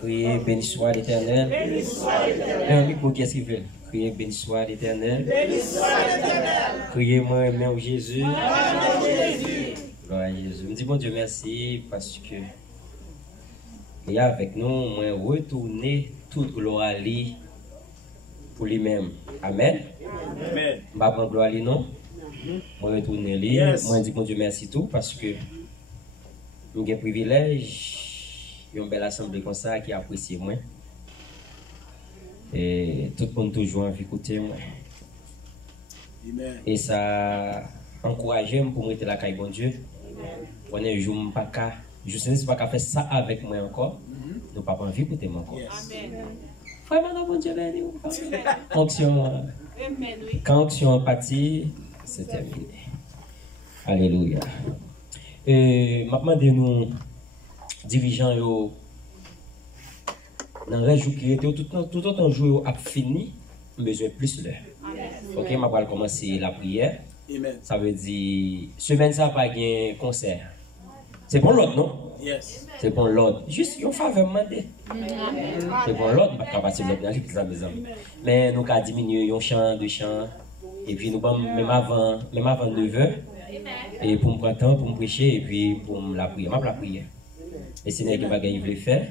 Criez, béni soit l'Éternel. Béni soit l'Éternel. Pour qui est-ce qu'il veut? Criez, béni soit l'Éternel. Béni soit l'Éternel. Criez, moi, aimé Jésus. Gloire à Jésus. Je dis, bon Dieu, merci parce que il est avec nous, moi, retourner toute gloire à lui pour lui-même. Amen. Amen. Je ne vais pas prendre gloire à lui, non? Moi, retourner lui. Moi, je dis, bon Dieu, merci tout parce que nous avons un privilège, une belle assemblée comme ça qui apprécie moi. Et tout le monde toujours envie d'écouter moi. Et ça encourage pour moi de la caille bon Dieu. On est un jour pas qu'à, je sais pas qu'à faire ça avec moi encore. Nous pas envie d'écouter moi encore. Amen. Vraiment bon Dieu béni. Quand on empathie, c'est terminé. Alléluia. Maintenant de nous dirigeants yo dans les jours qui étaient tout autant jour a fini, besoin plus l'heure. OK, je vais commencer la prière. Amen. Ça veut dire semaine ça pas gain concert. C'est pour l'autre non? Yes. C'est pour l'autre. Juste une faveur demander. C'est pour l'autre pas capable de l'autre qui ça besoin. Mais nous ca diminuer un chant deux chants et puis nous même avant 9h. Et pour me prendre temps pour me prêcher et puis pour me la prier. Je vais la prier. Et si vous avez veut faire,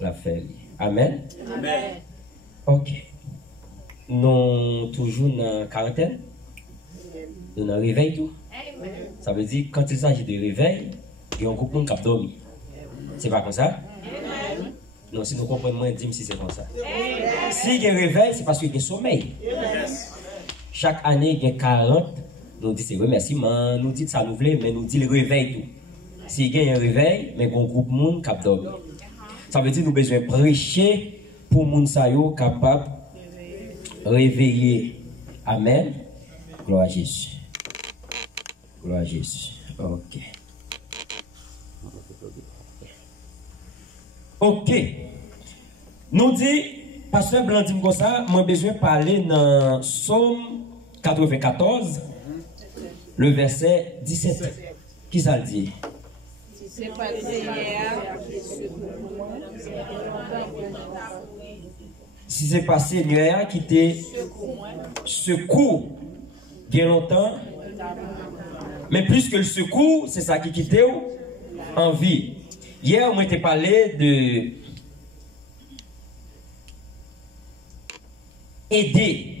la faire. Amen. Amen. OK. Nous toujours dans la quarantaine. Nous dans réveil tout. Ça veut dire quand il s'agit de réveil, il y a un groupe qui a dormi. C'est pas comme ça? Non, si nous comprenons, dis-moi si c'est comme ça. Si il y a un réveil, c'est parce qu'il y a un sommeil. Chaque année, il y a 40. Nous disons c'est remerciement, nous disons ça nous voulons, mais nous disons le réveil tout. S'il y a un réveil, mais un groupe de monde qui a dormi. Ça veut dire que nous avons besoin de prêcher pour les gens capables de réveiller. Amen. Gloire à Jésus. Gloire à Jésus. OK. OK. Nous dit, Pasteur Blanc dit comme ça, moi besoin de parler dans Psaume 94, le verset 17. Qui ça le dit? Si c'est pas Seigneur qui te secours bien longtemps, mais plus que le secours, c'est ça qui quitte en vie. Hier, on t'ai parlé de aider.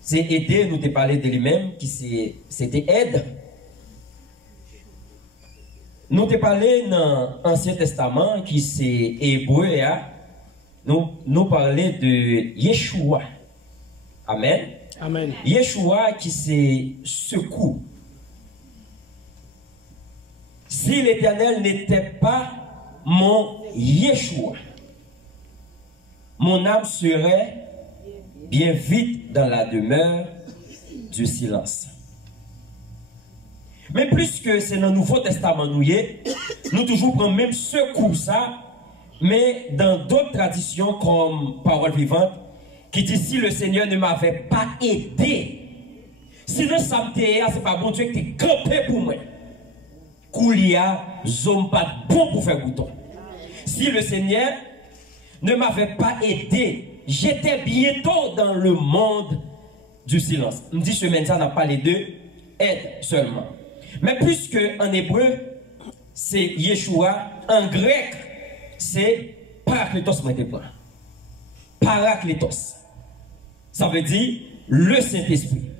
C'est aider, nous t'ai parlé de lui-même, qui c'était aide. Nous t'ai parlé dans l'Ancien Testament, qui c'est hébreu, nous parler de Yeshua. Amen. Amen. Yeshua qui c'est secours. Si l'Éternel n'était pas mon Yeshua, mon âme serait bien vite dans la demeure du silence. Mais plus que c'est dans le Nouveau Testament, nous toujours prenons même secours ça, mais dans d'autres traditions comme Parole Vivante, qui dit si le Seigneur ne m'avait pas aidé, si le samedi, c'est pas bon Dieu qui est campé pour moi. Koulia, zom pas bon pour faire bouton. Si le Seigneur ne m'avait pas aidé, j'étais bientôt dans le monde du silence. On dit semaine ça n'a pas les deux, aide seulement. Mais puisque en hébreu, c'est Yeshua, en grec, c'est Parakletos. Parakletos. Ça veut dire le Saint-Esprit.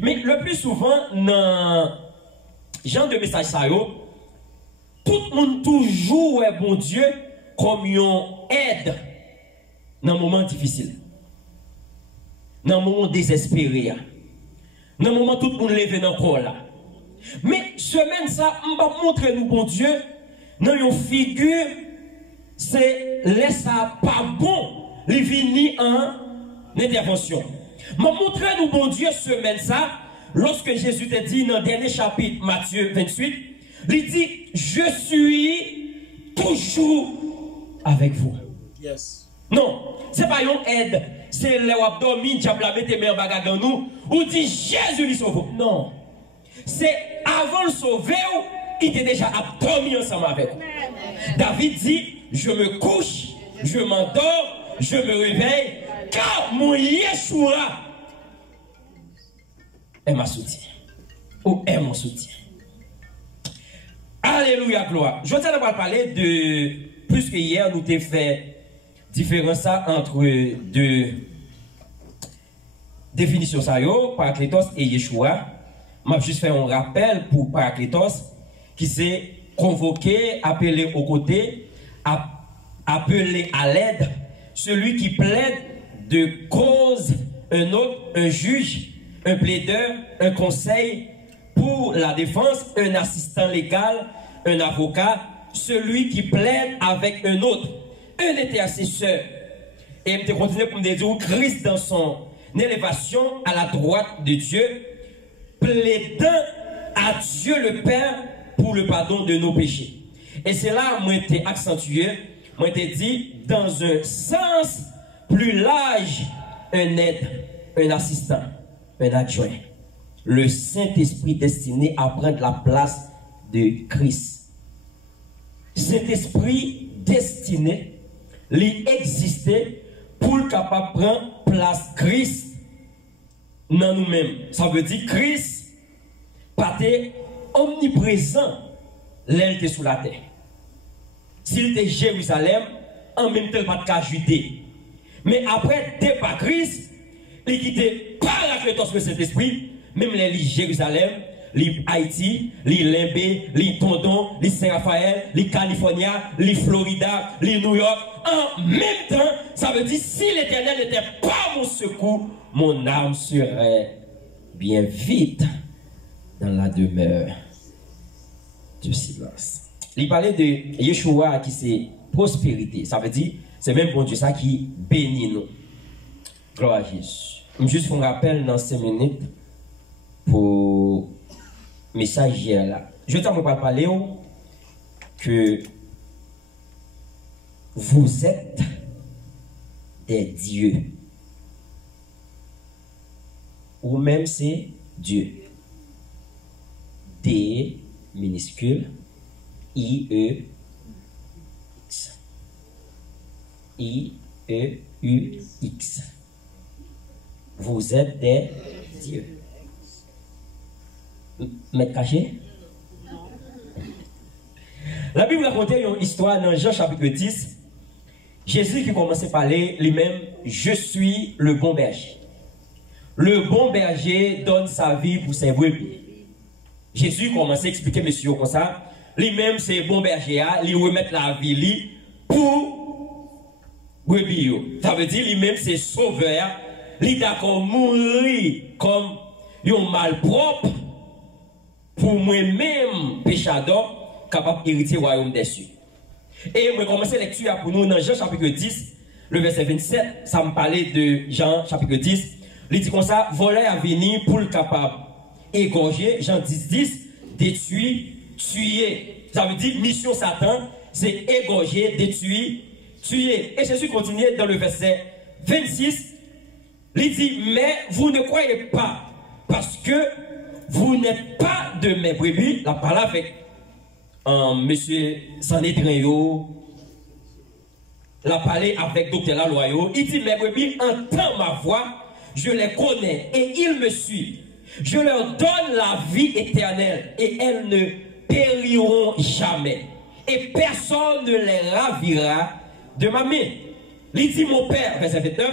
Mais le plus souvent, dans genre de message ça tout le monde toujours est bon Dieu comme une aide dans un moment difficile, dans un moment désespéré, dans un moment tout le monde lève dans le corps là. Mais semaine ça, on va montrer nous bon Dieu dans une figure, c'est laisse ça pas bon, il vient en intervention. On va montrer nous bon Dieu semaine ça. Lorsque Jésus te dit dans le dernier chapitre, Matthieu 28, il dit, je suis toujours avec vous. Yes. Non, ce n'est pas une aide. C'est le abdomen, diable la mette mes bagages dans nous, ou dit Jésus lui sauve. Non. C'est avant le sauver, il était déjà abdomen ensemble avec vous. David dit, je me couche, je m'endors, je me réveille, car mon Yeshua est ma soutien. Ou est mon soutien. Alléluia, gloire. Je tiens à parler de, plus que hier, nous t'ai fait différence entre deux définitions, Parakletos et Yeshua. Je vais juste faire un rappel pour Parakletos, qui s'est convoqué, appelé aux côtés, appelé à l'aide, celui qui plaide de cause, un autre, un juge, un plaideur, un conseil pour la défense, un assistant légal, un avocat, celui qui plaide avec un autre, un intercesseur. Et je continue pour me dire, Christ dans son élévation à la droite de Dieu, plaidant à Dieu le Père pour le pardon de nos péchés. Et c'est là que moi été accentué, moi été dit dans un sens plus large, un aide, un assistant, un adjoint. Le Saint-Esprit destiné à prendre la place de Christ. Saint-Esprit destiné, lui exister pour le capable de prendre place Christ dans nous-mêmes. Ça veut dire Christ pas omniprésent, l'aile était sous la terre. S'il était Jérusalem, en même temps pas de Judée. Mais après départ Christ, il quittait par la création de cet esprit, même les Jérusalem, les Haïti, les Limbé, les Tondon, les Saint-Raphaël, les California, les Florida, les New York, en même temps, ça veut dire si l'Éternel n'était pas mon secours, mon âme serait bien vite dans la demeure du silence. Il parlait de Yeshua qui c'est prospérité. Ça veut dire, c'est même bon Dieu ça qui bénit nous. Gloire à Jésus. Juste un rappel dans 5 minutes pour message hier là. Je vais vous parler que vous êtes des dieux. Ou même c'est Dieu. D minuscule I-E I-E-U-X. Vous êtes des dieux. M'êtes caché? La Bible raconte une histoire dans Jean chapitre 10. Jésus qui commençait à parler lui-même, je suis le bon berger. Le bon berger donne sa vie pour ses brebis. Jésus commençait à expliquer monsieur comme ça. Lui-même c'est bon berger, il remet la vie pour brebis. Ça veut dire lui-même c'est sauveur. Il d'accord mourir comme un malpropre pour moi-même péchador capable d'hériter le royaume des cieux. Et je commence la lecture pour nous dans Jean chapitre 10, le verset 27. Ça me parlait de Jean chapitre 10. Il dit comme ça, voler à venir pour le capable égorger, Jean 10, 10, détruire, tuer. Ça veut dire mission Satan, c'est égorger, détruire, tuer. Et Jésus continue dans le verset 26. Il dit, mais vous ne croyez pas, parce que vous n'êtes pas de mes brebis. La parole avec monsieur Sanedrin, la parole avec docteur Laloyo. Il dit, mes brebis entendent ma voix, je les connais et ils me suivent. Je leur donne la vie éternelle et elles ne périront jamais. Et personne ne les ravira de ma main. Il dit, mon Père, verset 29,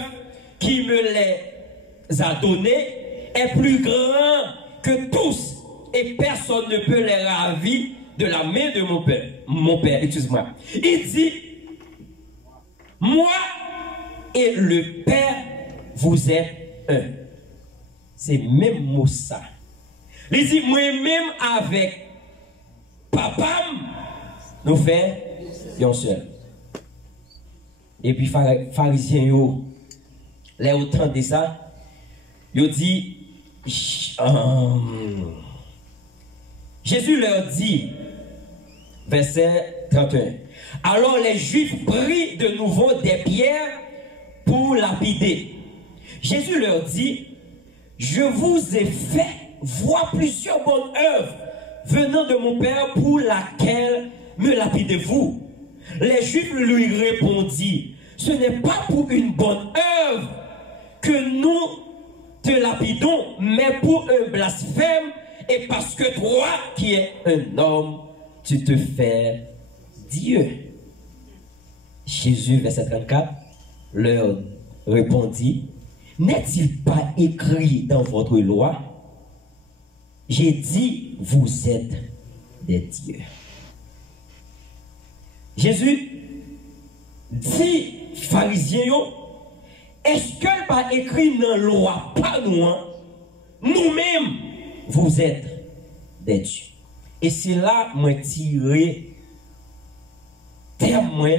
qui me les a donnés est plus grand que tous et personne ne peut les ravir de la main de mon Père. Mon Père, excuse-moi. Il dit, moi et le Père, vous êtes un. C'est même mot ça. Il dit, moi-même avec papa, nous faisons bien seul. Et puis, pharisiens, les autant de ça, ils dit, Jésus leur dit, verset 31, alors les Juifs prirent de nouveau des pierres pour lapider. Jésus leur dit, je vous ai fait voir plusieurs bonnes œuvres venant de mon Père pour laquelle me lapidez-vous. Les Juifs lui répondirent, ce n'est pas pour une bonne œuvre que nous te lapidons, mais pour un blasphème, et parce que toi, qui es un homme, tu te fais Dieu. Jésus, verset 34, leur répondit, n'est-il pas écrit dans votre loi? J'ai dit, vous êtes des dieux. Jésus dit, pharisiens, est-ce que pas écrit dans la loi, pas nous, nous-mêmes, vous êtes des dieux. Et c'est là que je tire témoin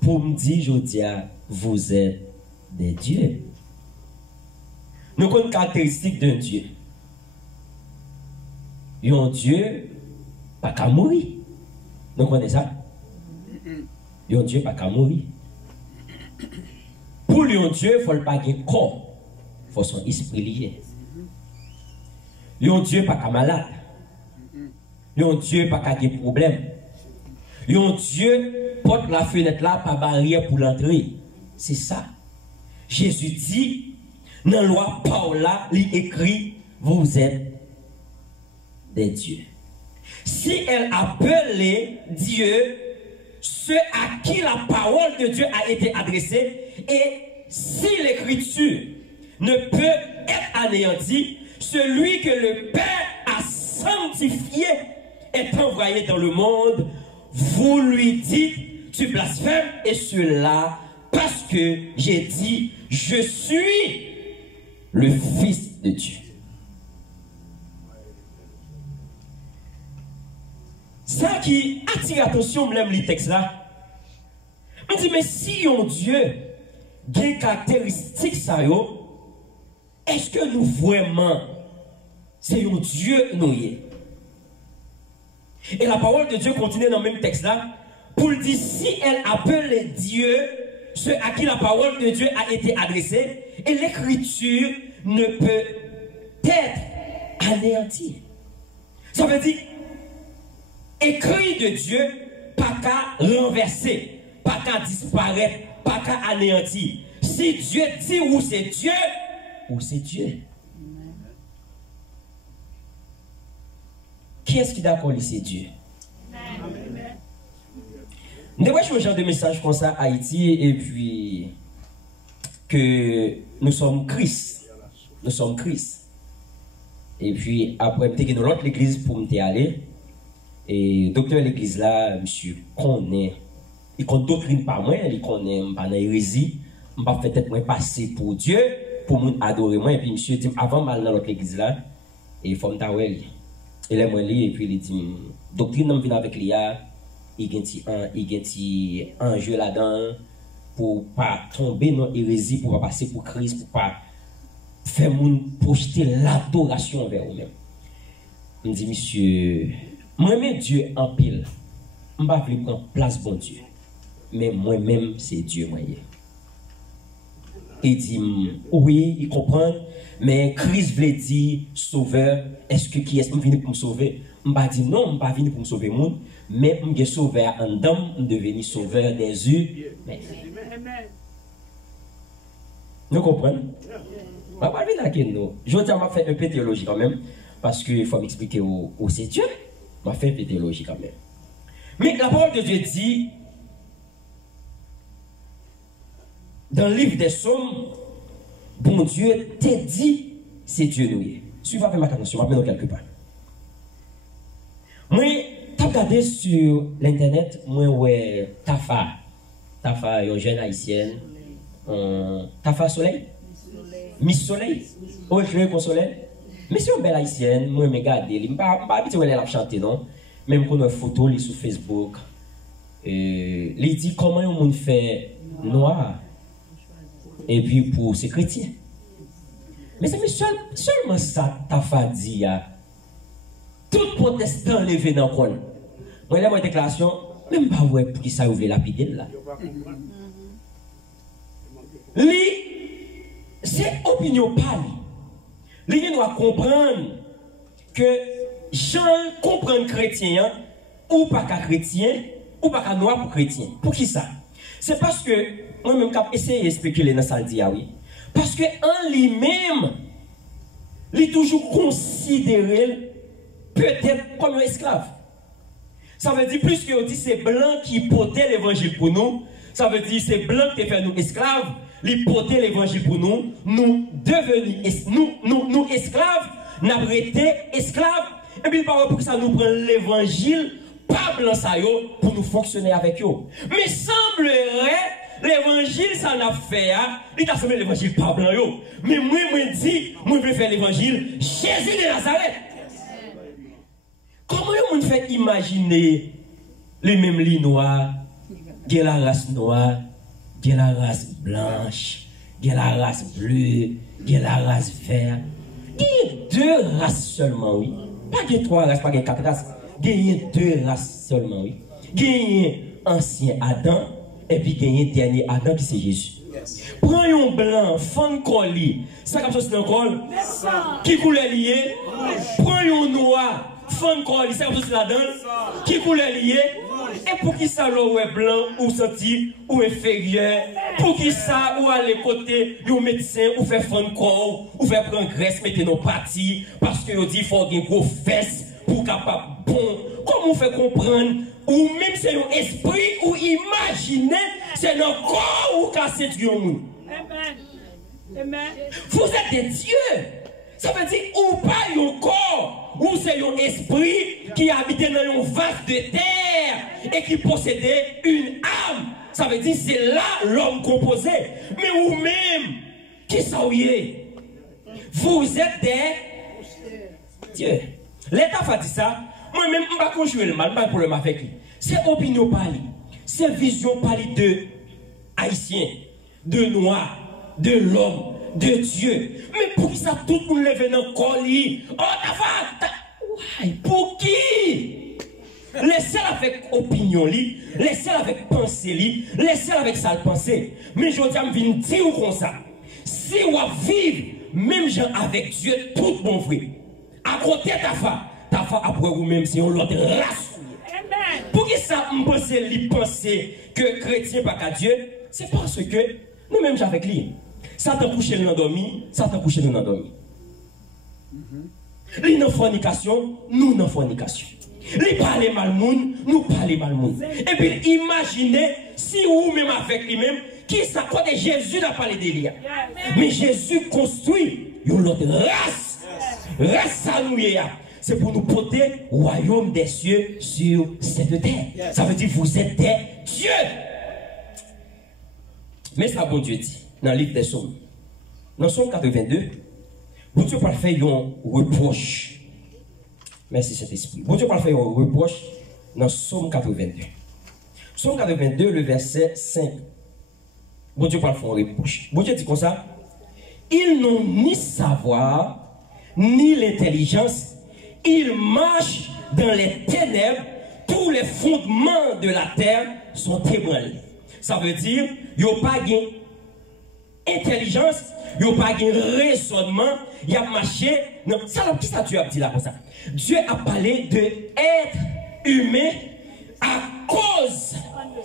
pour me dire, je dis, vous êtes des dieux. Nous avons une caractéristique d'un Dieu. Un Dieu, pas qu'à mourir. Nous connaissons ça? Un Dieu, pas qu'à mourir. Pour un Dieu, il ne faut pas qu'il corps. Il faut son esprit lié. Un Dieu, pas qu'à malade. Un Dieu, pas qu'à des problèmes. Un Dieu, porte la fenêtre là, pas barrière pour l'entrée. C'est ça. Jésus dit, dans la loi Paula, il écrit, vous êtes des dieux. Si elle appelait Dieu, ceux à qui la parole de Dieu a été adressée, et si l'écriture ne peut être anéantie, celui que le Père a sanctifié est envoyé dans le monde, vous lui dites, tu blasphèmes, et cela parce que j'ai dit, je suis le Fils de Dieu. Ça qui attire l'attention, même les textes là. On dit, mais si un Dieu a des caractéristiques, ça, est-ce que nous vraiment, c'est un Dieu nous? Et la parole de Dieu continue dans le même texte là, pour dire, si elle appelle Dieu, ceux à qui la parole de Dieu a été adressée, et l'écriture ne peut être anéantie. Ça veut dire, écrit de Dieu, pas qu'à renverser, pas qu'à disparaître, pas qu'à anéantir. Si Dieu dit où c'est Dieu, où c'est Dieu. Qui est-ce qui est d'accord ici, c'est Dieu? Nous devons jouer un genre de message comme ça à Haïti, et puis que nous sommes Christ. Nous sommes Christ. Et puis après, je suis dans l'autre église pour me aller. Et docteur l'église là, monsieur connaît. Il connaît doctrine par moi, il connaît pas l'hérésie. Je vais peut-être passer pour Dieu, pour nous adorer moi. Et puis monsieur dit, avant mal dans l'autre église là, et il faut me taouer. Il est moi et puis il dit, doctrine nous vient avec l'IA. Il y a un enjeu là-dedans pour ne pas tomber dans l'hérésie, pour ne pas passer pour Christ, pour ne pas faire projeter l'adoration vers vous-même. Je me dis, monsieur, moi-même Dieu en pile. Je ne vais pas prendre place bon Dieu. Mais moi-même, c'est Dieu moyen. Il dit, oui, il comprend, mais Christ voulait dire sauveur. Est-ce que qui est-ce qui venu pour me sauver? Je ne vais pas dire non, je ne vais pas venir pour me sauver le monde. Mais je suis sauveur en dame, je suis devenu sauveur des yeux. Nous comprenons? Je ne vais pas venir là nous. Je vais faire un peu de théologie quand même, parce qu'il faut m'expliquer où c'est Dieu. Je vais faire un peu de théologie quand même. Mais la parole de Dieu dit, dans le livre des Psaumes, bon Dieu t'a dit, c'est Dieu nous. Suivez avec ma attention, je vais quelque part. Moi, tu as regardé sur l'internet, moi, ouais, Tafa, une jeune haïtienne, Tafa Soleil, Miss Soleil, oh, je vais Soleil. Mais c'est une belle haïtienne, moi, je regarde, je ne sais pas si elle a chanté, non? Même qu'on a une photo sur Facebook, il dit comment on monde fait noir, et puis pour ces chrétiens. Mais c'est seulement ça, Tafa dit, tout protestant levé dans le coin. Moi, j'ai une déclaration, même pas ouais, pour qui ça ouvre lapider là. C'est opinion pas lui. Il doit comprendre que Jean comprend chrétien ou pas qu'un chrétien, ou pas noir pour chrétien. Pour qui ça? C'est parce que, moi-même, j'ai essayé de spéculer dans ça, oui. Parce que en lui-même, il est toujours considéré peut-être comme un esclave. Ça veut dire plus que dit c'est blanc qui portait l'évangile pour nous. Ça veut dire c'est blanc qui fait nous esclaves. Il portait l'évangile pour nous. Nous devenus nous esclaves, nous avons été esclaves. Et puis par pour ça nous prend l'évangile pas blanc ça yo pour nous fonctionner avec eux. Mais semblerait l'évangile ça n'a fait il a semé l'évangile pas blanc yo. Mais moi dis moi veux faire l'évangile Jésus de Nazareth. Comment on fait imaginer les mêmes lits noirs, la race noire, la race blanche, la race bleue, la race verte. Il y a deux races seulement, oui. Pas que trois races, pas que quatre races. Il y a deux races seulement, oui. Il y a ancien Adam et puis il y a dernier Adam qui c'est Jésus. Prends un blanc, fan colis, ça comme ça c'est un col. Qui couleur lié? Prends un noir. Fan colis, ça comme ça c'est la donne. Qui couleur lié? Et pour qui ça l'eau est blanc ou senti ou inférieur? Pour qui ça ou aller côté du médecin ou faire fan corps ou faire prendre graisse, mettez nos parties parce que vous dit faut qu'il y ait gros fesses pour capable bon. Comment on fait comprendre? Ou même c'est un esprit ou imaginer c'est un corps ou casser du monde. Amen. Vous êtes des dieux. Ça veut dire ou pas un corps ou c'est un esprit qui habitait dans un vase de terre et qui possédait une âme. Ça veut dire c'est là l'homme composé. Mais ou même qui ça ou est? Vous êtes des dieux. L'État a dit ça. Moi-même, je ne vais pas jouer le mal, pas de problème avec lui. C'est opinion par lui. C'est vision par lui de haïtien, de noir, de l'homme, de Dieu. Mais pour qui ça tout le monde lève dans le colis? Oh, pour qui? Laissez avec opinion, laissez avec pensée, laissez avec sa pensée. Mais je viens dire comme ça. Si on vivre, même gens avec Dieu, tout bon vrai. À côté ta femme après vous-même, c'est une autre race. Pour qui ça penser que chrétien pas qu'à Dieu? C'est parce que nous-mêmes avec lui. Satan couche dans l'endormi, Satan couche dans l'endormi. Lui dans fornication, nous dans fornication. Lui parle mal monde, nous parlons mal monde. Et puis imaginez si vous-même avec lui-même, qui ça côté Jésus n'a parlé de lui. Mais Jésus construit une autre race. Race ça nous est. C'est pour nous porter au royaume des cieux sur cette terre. Ça veut dire vous êtes des dieux. Mais ça, bon Dieu dit, dans le livre des Psaumes, dans Psaume 82, bon Dieu va faire un reproche. Merci Saint-Esprit. Bon Dieu va faire un reproche dans Psaume 82. Psaume 82, le verset 5. Bon Dieu va faire un reproche. Bon Dieu dit comme ça, ils n'ont ni savoir, ni l'intelligence. Ils marchent dans les ténèbres, tous les fondements de la terre sont ébranlés. Ça veut dire, il n'y a pas d'intelligence, il n'y a pas de raisonnement, il y a marché. Non, ça, qui ça Dieu a dit là comme ça? Dieu a parlé de être humain à cause,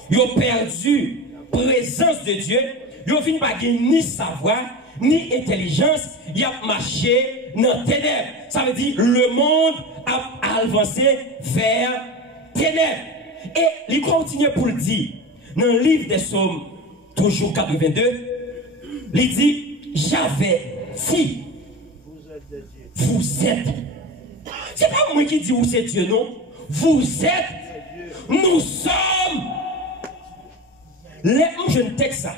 il a perdu la présence de Dieu, il n'a pas ni savoir, ni intelligence, il a marché dans les ténèbres. Ça veut dire le monde a avancé vers ténèbres. Et il continue pour le dire dans le livre des Psaumes, toujours 82, il dit j'avais dit, vous êtes. C'est pas moi qui dis où c'est Dieu, non. Vous êtes. Nous sommes. Les jeunes textes ça.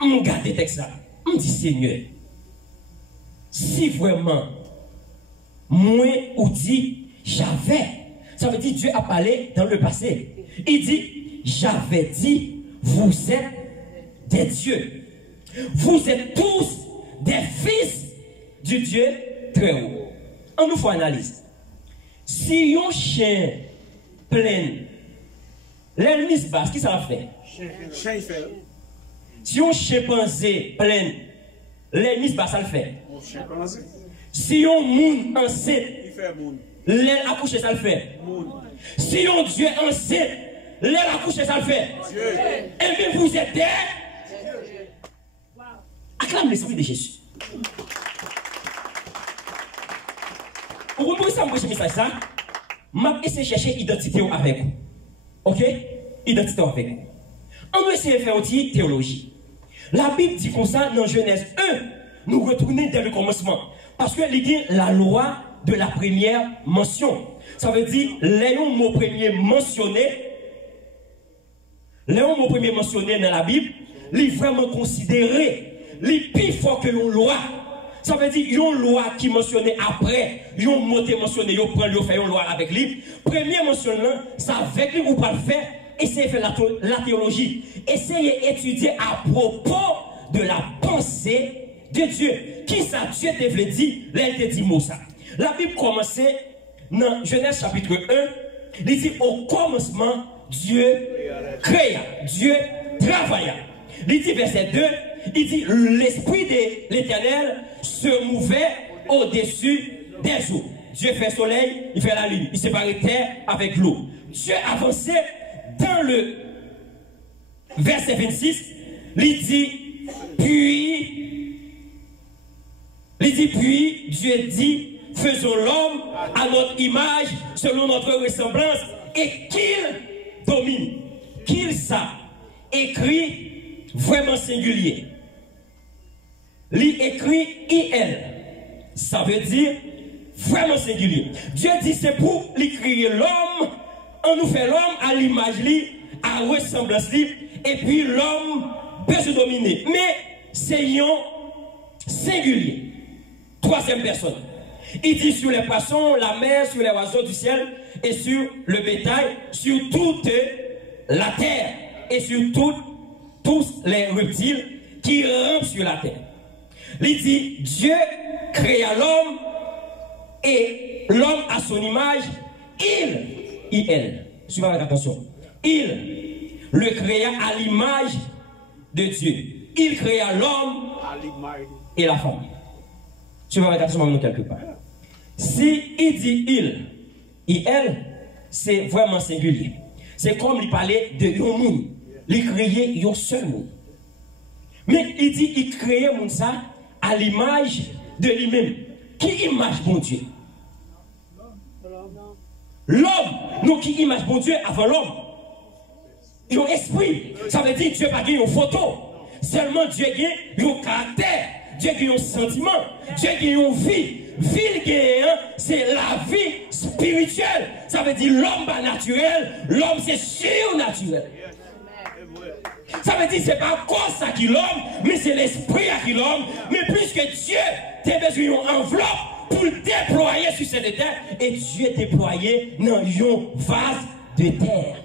On garde les textes ça. On dit Seigneur, si vraiment moi ou dit j'avais, ça veut dire Dieu a parlé dans le passé. Il dit j'avais dit vous êtes des dieux. Vous êtes tous des fils du Dieu très haut. On nous fait analyse. Si un chien plein, l'ennemi se basse, qui ça va faire? Chien fait. Si un chimpanzé plein, l'ennemi se basse, ça le fait. Si un moun enceinte, l'aile accouché, ça le fait. Si on Dieu est enceinte, l'air la couche, ça le fait. Et bien vous êtes des. Acclame l'esprit de Jésus. Vous comprenez ça, moi, je message ça? Je vais essayer de chercher l'identité avec vous. Ok? Identité avec vous. On va essayer de faire aussi théologie. La Bible dit comme ça dans Genèse 1, nous retournons dès le commencement. Parce que il dit la loi de la première mention. Ça veut dire, les mots premiers mentionnés, dans la Bible, il est vraiment considéré, il est plus fort que une loi. Ça veut dire, il y a une loi qui mentionnée après, il y a un mot mentionné, il prend le fait une loi avec lui. Premier mentionnement, ça avec lui, vous pouvez le faire, essayez de faire la théologie, essayez d'étudier à propos de la pensée de Dieu. Qui ça Dieu te veut dire, là il te dit mot ça. La Bible commence dans Genèse chapitre 1, il dit au commencement, Dieu créa, Dieu travailla. Il dit verset 2, il dit l'esprit de l'Éternel se mouvait au-dessus des eaux. Dieu fait soleil, il fait la lune, il sépare terre avec l'eau. Dieu avançait dans le verset 26, il dit puis Dieu dit faisons l'homme à notre image selon notre ressemblance et qu'il domine, qu'il ça écrit vraiment singulier. Il écrit IL, ça veut dire vraiment singulier. Dieu dit c'est pour lui créer l'homme, on nous fait l'homme à l'image à ressemblance et puis l'homme peut se dominer. Mais c'est un singulier. Troisième personne. Il dit sur les poissons, la mer, sur les oiseaux du ciel et sur le bétail, sur toute la terre et sur tous les reptiles qui rampent sur la terre. Il dit Dieu créa l'homme et l'homme à son image, il, suivez avec attention, il le créa à l'image de Dieu. Il créa l'homme et la femme. Suivez avec attention quelque part. Si il dit il, c'est vraiment singulier. C'est comme il parlait de un monde. Il créait un seul monde. Mais il dit il créait monde ça à l'image de lui-même. Qui image bon Dieu? L'homme. Nous qui image bon Dieu avant l'homme. Il a un esprit. Ça veut dire que Dieu n'a pas une photo. Seulement Dieu a un caractère. Dieu a un sentiment. Dieu a une vie. Vie, c'est la vie spirituelle. Ça veut dire l'homme pas naturel. L'homme c'est surnaturel. Ça veut dire c'est pas comme ça qui l'homme, mais c'est l'esprit qui l'homme. Mais puisque Dieu t'a besoin d'une enveloppe pour le déployer sur cette terre, et Dieu déployé dans un vase de terre.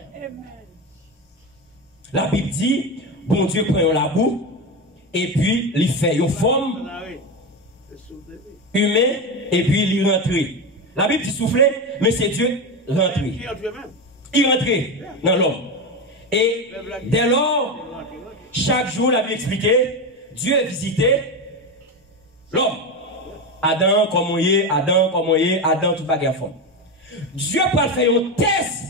La Bible dit, bon Dieu prend la boue et puis il fait une forme humaine et puis il rentre. La Bible dit souffler, mais c'est Dieu rentré. Il rentre dans l'homme. Et dès lors, chaque jour, la Bible expliquait, Dieu visitait l'homme. Adam, comme on y est, Adam, tout bagarre forme. Dieu peut faire un test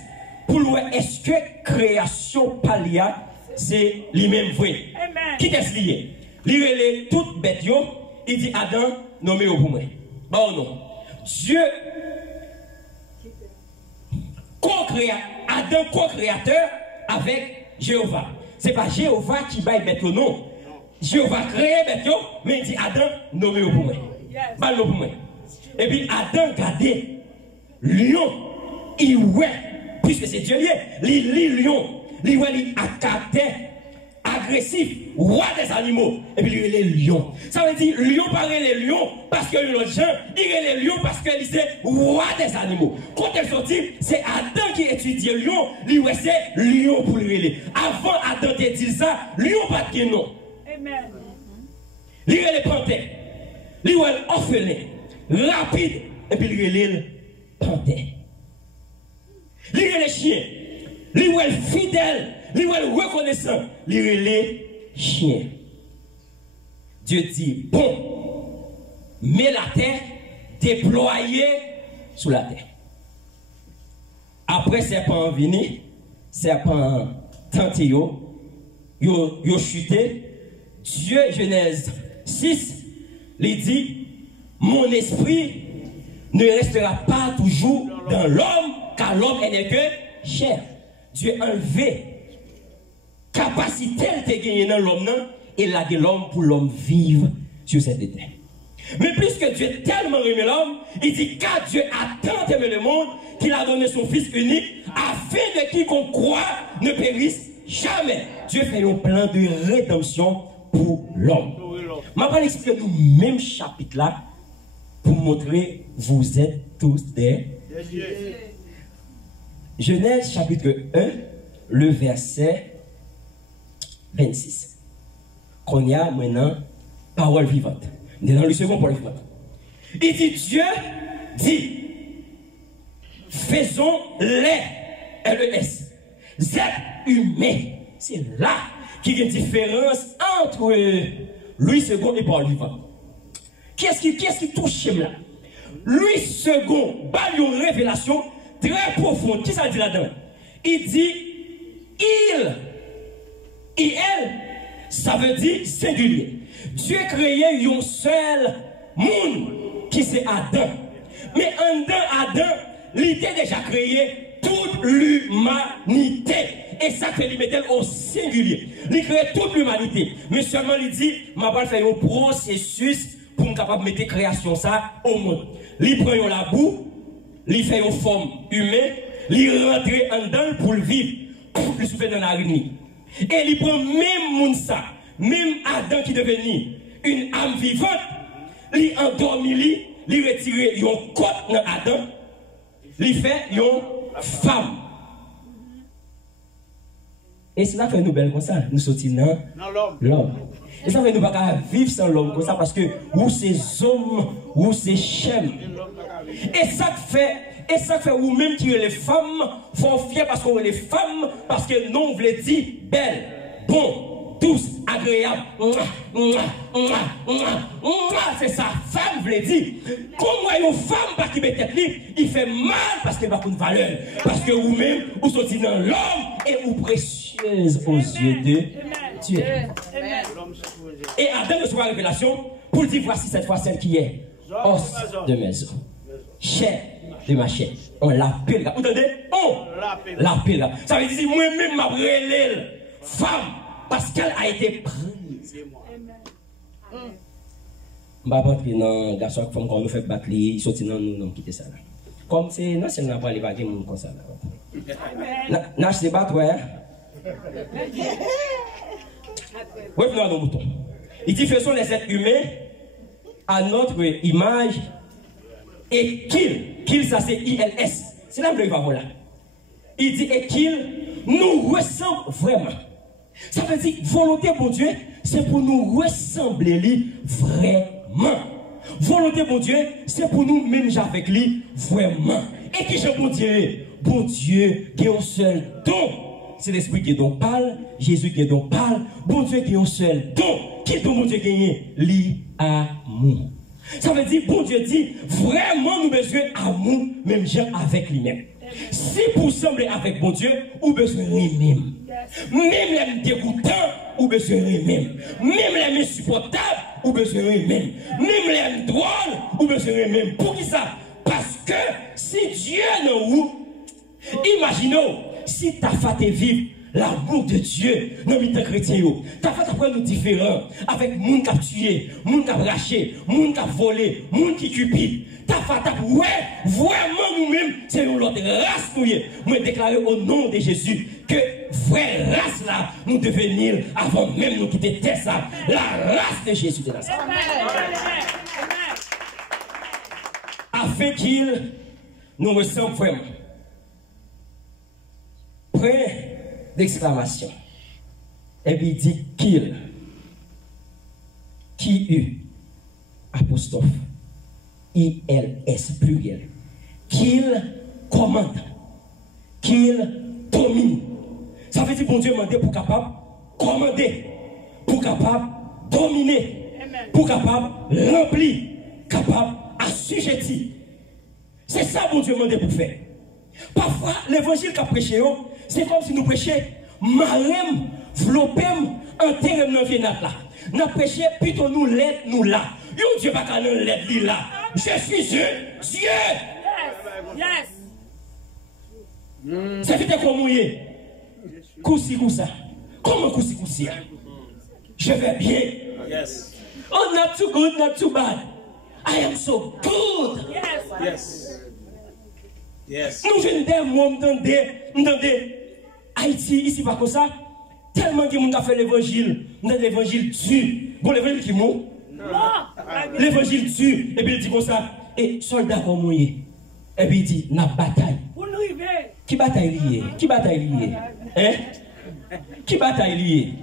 pour voir est-ce que création palia, c'est lui-même vrai. Amen. Qui est-ce lié? Il est toute bête, il dit Adam, nommé au pour moi. Bon, non. Dieu, Adam, co-créateur avec Jéhovah. Ce n'est pas Jéhovah qui va bête au nom. Jéhovah crée bête, mais il dit Adam, nommé au pour moi. Bah, pour moi. Et puis Adam regardait lion, il ouais, puisque c'est Dieu lié, il lion, il ouais, il a caractère agressif, roi des animaux, et puis il est lion. Ça veut dire lion par les lions parce que l'autre gens, il est lion parce qu'il est roi des animaux. Quand elle sortit, c'est Adam qui étudie lion, lui ouais c'est lion pour lui. Avant Adam te dit ça, lion pas de nom. Amen. Il est panthère, il est orphelin, rapide, et puis il est panthère. Il est chien, il est fidèle. Il est reconnaissant, il est chien. Dieu dit, bon, mais la terre déployée sous la terre. après serpent venu, serpent tenté yo chuté. Dieu, Genèse 6, il dit, mon esprit ne restera pas toujours dans l'homme, car l'homme n'est que chair. Dieu a enlevé capacité de gagner dans l'homme, et l'a de l'homme pour l'homme vivre sur cette terre. Mais puisque Dieu a tellement aimé l'homme, il dit car Dieu a tant aimé le monde qu'il a donné son Fils unique afin de quiconque croit ne périsse jamais. Dieu fait un plan de rédemption pour l'homme. Je vais expliquer nous même chapitre là pour montrer vous êtes tous des Genèse chapitre 1, le verset 26. Qu'on y a maintenant parole vivante. Dans le second parole vivante. Il dit Dieu dit faisons les LES êtres humains. C'est là qu'il y a une différence entre Louis II et parole vivante. Qu'est-ce qui touche là? Louis II a une révélation très profonde. Qui ça dit là-dedans? Il dit il et elle, ça veut dire singulier. Dieu a créé un seul monde qui c'est Adam. Mais en dedans Adam, il était déjà créé toute l'humanité. Et ça fait lui mettre au singulier. Il crée toute l'humanité. Mais seulement il dit, je vais faire un processus pour me capable de mettre création ça au monde. Il prend la boue, il fait une forme humaine, il rentre en dedans pour le vivre, pour le souffler dans la rue. Et il prend même monde ça, même Adam qui devenu une âme vivante, il endormi, il retire une côte dans Adam, il fait une femme. Et cela fait nous belle comme ça, nous sortons dans l'homme. Et ça fait nous pas vivre sans l'homme comme ça parce que ou c'est homme ou c'est chien. Et ça fait ou même qui est les femmes font fier parce qu'on est les femmes parce que non on veut dire belle, bon, douce, agréable. C'est ça, femme veut dire. Comment une femme pas qui met tête libre, il fait mal parce qu'elle n'a pas de valeur. Parce que vous-même, vous sortez dans l'homme et vous précieuse aux yeux de Dieu. Et Adam reçoit la révélation pour dire voici cette fois celle qui est os de mes os, chair de ma chair. On l'appelle. Vous entendez? On l'appelle. Ça veut dire moi-même ma brûlée femme parce qu'elle a été prise. Je ne vais pas rentrer dans le garçon qui nous fait battre, il sortit dans nous, quitter ça. Comme c'est non seulement pas les baguettes comme ça. N'a pas battre, ouais. Revenons à nos moutons. Il dit faisons les êtres humains à notre image et qu'il ça c'est ILS. C'est là que il va voilà. Il dit et qu'il nous ressemble vraiment. Ça veut dire volonté pour Dieu, c'est pour nous ressembler lui vraiment. Volonté pour Dieu, c'est pour nous même avec lui vraiment. Et qui je bon Dieu? Bon Dieu qui est un seul don. C'est l'esprit qui est donc parle, Jésus qui est donc parle, bon Dieu qui est un seul don. Qui don bon Dieu gagné? L'amour. Ça veut dire, bon Dieu dit, vraiment nous besoin d'amour, même gens avec lui-même. Si pour sembler avec bon Dieu, ou besoin de lui-même. Même les dégoûtants, ou besoin de lui-même. Même les insupportables, ou besoin de lui-même. Même les drôles, ou besoin de lui-même. Pour qui ça? Parce que si Dieu nous, imaginons, si ta fête vive l'amour de Dieu dans les chrétiens, ta fête après nous différents, avec moun qui a tué, moun qui a raché, moun qui a volé, moun qui cupide. Ta fête ouais, vraiment nous-mêmes, c'est une autre race nous. Moi déclarer au nom de Jésus que vraie race là, nous devenir avant même nous quitter ça, la race de Jésus de Nazareth. Afin qu'il nous ressemble vraiment. Point d'exclamation. Et puis il dit qu'il, qui eut, apostrophe, ILS, pluriel, qu'il commande, qu'il domine. Ça veut dire bon Dieu demandé pour capable commander, pour capable dominer, pour capable remplir, capable assujettir. C'est ça bon Dieu demandé pour faire. Parfois, l'évangile qu'a prêché, c'est comme si nous prêchions marem, flopem, enterrem dans la là. Nous prêchons plutôt nous l'aide, nous là. Yo Dieu pas qu'à nous l'aide, lui là. Je suis Dieu. Dieu. Yes. C'est vite comme mouillé. Coussi, ça. Comment coussi? Je vais bien. Yes. Oh, not too good, not too bad. I am so good. Yes. Yes. Nous jeunes des mots, m'entendez. Haïti, ici, pas comme ça. Tellement que nous avons fait l'évangile. Nous avons l'évangile tue. Bon, l'évangile qui mou. L'évangile tue. Et puis il dit comme ça. Et soldat comme mouillé. Et puis il dit, n'a bataille. Qui bataille lié? Qui bataille lié? Hein? Qui bataille lié?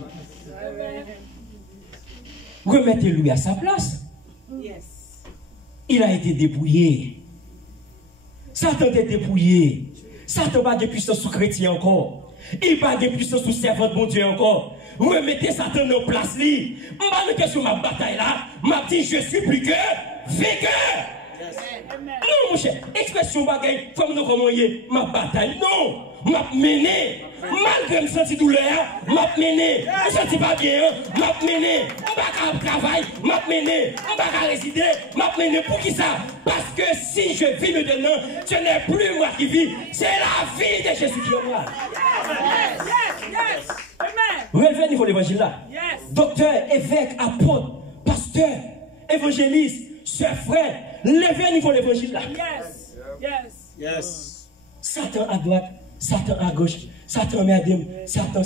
Remettez-lui à sa place. Yes. Il a été dépouillé. Satan est dépouillé. Satan n'a pas de puissance sous chrétien encore. Il n'a pas de puissance sous servant de mon Dieu encore. Remettez Satan en place. Je ne suis pas sur ma bataille là. Je dis, je suis plus que vainqueur. Non, mon cher. Expression bagaille. Comme nous comment ma bataille. Non. M'a mené. Malgré me sentir douleur, m'a mené. Je ne sens pas bien. M'a mené. Je ne vais pas travailler. M'a mené. Je ne vais pas résider. M'a mené. Pour qui ça? Parce que si je vis maintenant, ce n'est plus moi qui vis. C'est la vie de Jésus qui est moi. Yes. Amen. Relevez niveau de l'évangile là. Yes. Docteur, évêque, apôtre, pasteur, évangéliste, sœur, frère. Levez niveau de l'évangile là. Yes. Satan à droite, Satan à gauche, Satan merdem, Satan.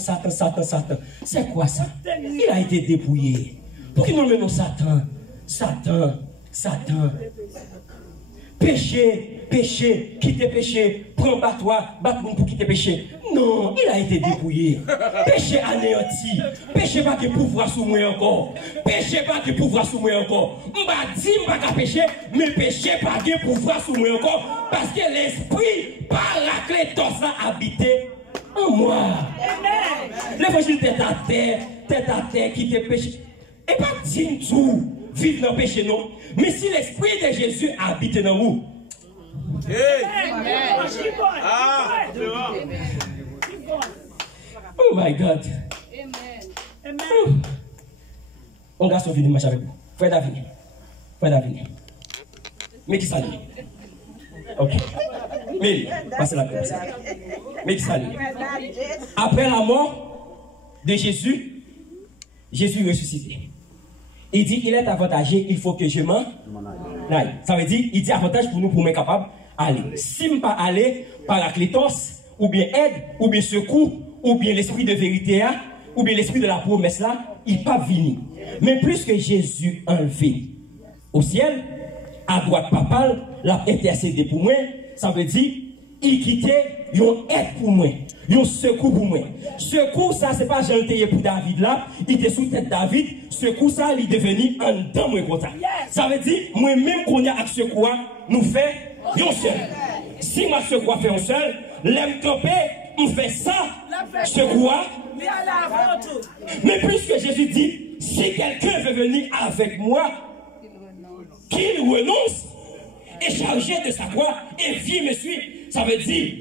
C'est quoi ça? Il a été dépouillé. Pour qui nous menons Satan? Péché, quitter péché, prends battoir, battre pour quitter péché. Non, il a été dépouillé. Péché anéanti. Péché pas de pouvoir sur moi encore. Péché pas de pouvoir sur moi encore. M'a dit pas péché, mais péché pas de pouvoir sur moi encore. Parce que l'esprit paraclétos a habité en moi. L'évangile tête à terre, quitter péché. Et pas dire tout. Vivre dans le péché, non. Mais si l'esprit de Jésus habite dans vous. Oh my God. On garçon venu marcher avec vous. Frère David. Mais qui s'allie? Ok. Mais, passez la paix. Mais qui s'allie? Après la mort de Jésus, Jésus ressuscité. Il dit, il est avantagé, il faut que je m'en aille. Ça veut dire, il dit avantage pour nous, pour être capable d'aller. Si je ne pas aller, paraclétos, ou bien aide, ou bien secours, ou bien l'esprit de vérité, ou bien l'esprit de la promesse là, il pas venir. Mais plus que Jésus enlevé au ciel, à droite papale, l'a intercédé pour moi, ça veut dire, il quittait, il aide pour moi, il secours pour moi. Secours ça, c'est pas gentil pour David là, il était sous tête David, secours ça, il est devenu un dans moi content. Ça veut dire, moi-même qu'on a avec secours, nous fait un seul. Si moi secours fait un seul, l'aime camper, on fait ça, secours. Mais puisque Jésus dit, si quelqu'un veut venir avec moi, qu'il renonce et chargé de sa croix et viens me suivre. Ça veut dire,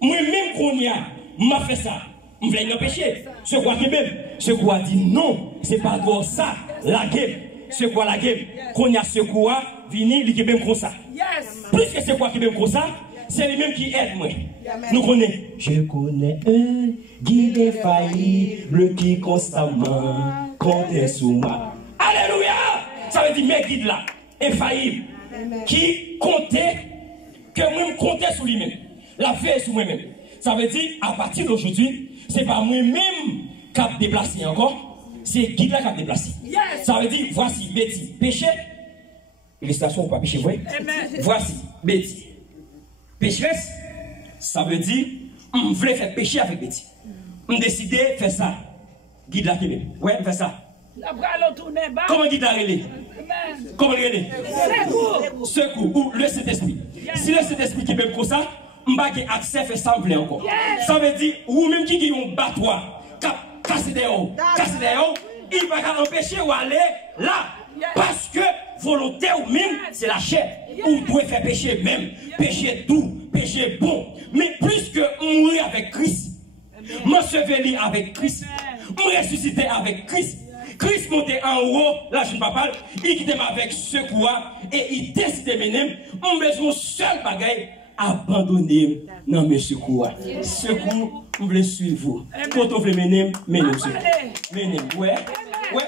moi-même qu'on y a, m'a fait ça. Je voulais empêcher. Ce quoi qui même, ce quoi dit non, c'est pas comme ça, la game. Ce quoi la game, qu'on y a ce quoi, vini, il est même comme ça. Plus que ce quoi qui même comme ça, c'est lui-même qui aide moi. Nous connaissons. Je connais un guide infaillible qui constamment compte sur moi. Alléluia! Ça veut dire mes guides là, infaillibles, qui comptait, que moi-même comptais sur lui-même. La fait sur moi-même. Ça veut dire, à partir d'aujourd'hui, c'est pas moi-même qui a déplacé encore, c'est guide là qui a déplacé. Ça veut dire, voici Betty, péché, illustration ou pas péché, oui. Voici Betty. Pécheresse, ça veut dire, on voulait faire péché avec Betty. On décidé de faire ça. Guide là qui est. Ouais, on fait ça. Comment guide la relais? Comment relais? Secours. Ou le Saint-Esprit. Si le Saint-Esprit qui est même comme ça, on va avoir accès à faire ça encore. Ça veut dire, ou même qui est un battoir, casser des hauts, il va empêcher ou aller là. Parce que volonté ou même, c'est la chair. Ou doit faire péché même. Péché doux, péché péché bon. Mais plus que mourir avec Christ, m'ensevelir avec Christ, me ressusciter avec Christ. Christ montait en haut, là je ne parle pas, il quittait avec secours et il décidait maintenant, on besoin seul bagaille, abandonner dans mes secours. Secours, on veut suivre vous. Quand on veut mener, menez secours. Menez, ouais,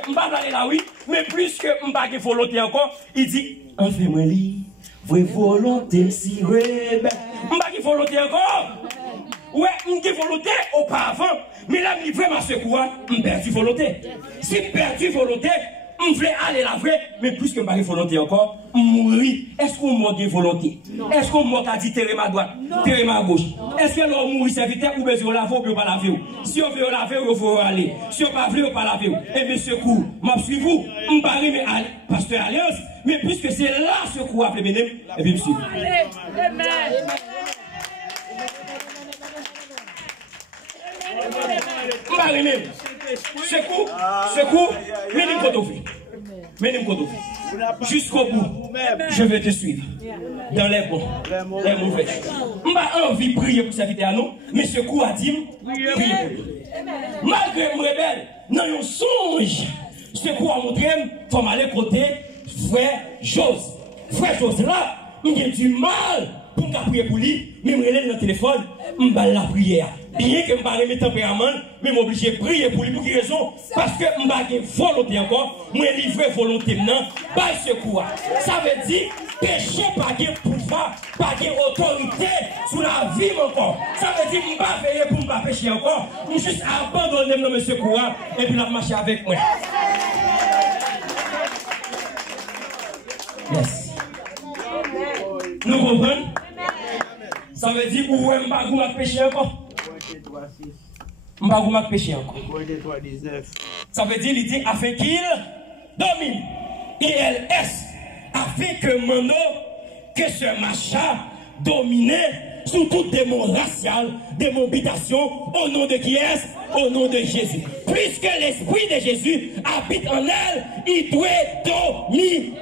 on va aller là, oui, mais plus que on va volonté encore, il dit, en fait-moi li, vraie volonté, si rebelle. On va volonté encore. Ouais, on a volonté auparavant, mais là, il vraiment secours, on perdu volonté. Si perdu volonté, on voulait aller la vraie, mais plus que pas volonté encore, mourir. Est-ce qu'on m'a dit volonté? Est-ce qu'on m'a dit terrer ma droite, terrer ma gauche? Est-ce que l'on mourit serviteur ou besoin de laver ou pas laver? Si on veut laver, il faut aller. Si on ne veut pas laver, et bien secours, je suis vous, je ne vais pas arriver pasteur Alliance, mais puisque c'est là secours à faire, et bien je suis. Amen. Secours, jusqu'au bout, je vais te suivre dans les bons, les mauvais. Je n'ai pas envie de prier pour cette à nous, mais secours a dit, priez pour nous. Malgré mon rebelle, dans un songe, secours a montré, il faut aller côté frère Jose. Frère Jose là, j'ai du mal pour me prier pour lui, mais je me relève dans le téléphone, je vais la prière. Bien que je ne pas remettre tempérament, mais je suis obligé de prier pour lui. Pour quelle raison? Parce que je n'ai pas volonté encore, je suis livré volonté maintenant, pas secours. Ça veut dire, péché pas de pouvoir, pas d'autorité sur la vie encore. Ça veut dire, je ne vais pas veiller pour ne pas pécher encore, je vais juste abandonner mon secours et puis la marcher avec moi. Yes. Nous comprenons? Ça veut dire, où est-ce que je vais pécher encore? Je ne vais pas pécher encore. Ça veut dire, il dit, afin qu'il domine. ILS. Afin que Mano, que ce machin domine sur tout démon racial, démon habitation, au nom de qui est-ce? Au nom de Jésus. Puisque l'esprit de Jésus habite en elle, il doit dominer.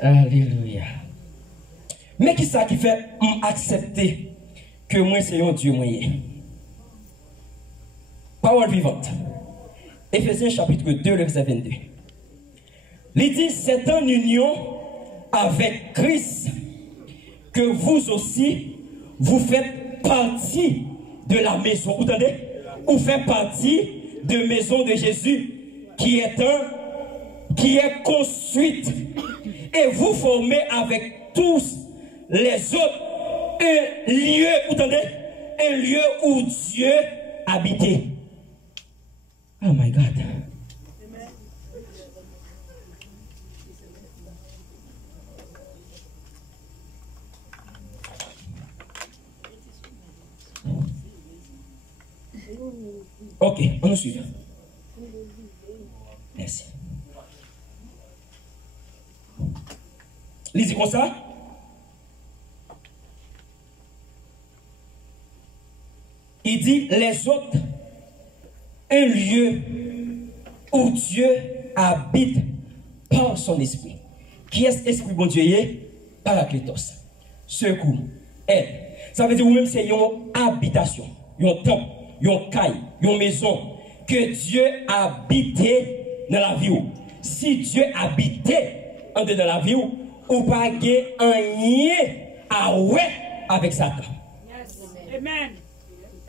Alléluia. Mais qui ça qui fait accepter que moi c'est un Dieu moyen? Parole vivante. Éphésiens chapitre 2, le verset 22. Il dit, c'est en union avec Christ que vous aussi, vous faites partie de la maison. Vous entendez? Vous faites partie de maison de Jésus qui est construite. Et vous formez avec tous les autres un lieu, vous entendez? Un lieu où Dieu habitait. Oh my God. Ok, on nous suit. Merci. Il dit comme ça. Il dit les autres, un lieu où Dieu habite par son esprit. Qui est l'esprit bon Dieu? Paraclétos. Secours, aide. Ça veut dire vous-même c'est une habitation, une temple, une caille, une maison que Dieu habitait dans la vie. Si Dieu habitait en dedans de la vie, ou pas gagner un lien à ouais avec Satan. Amen.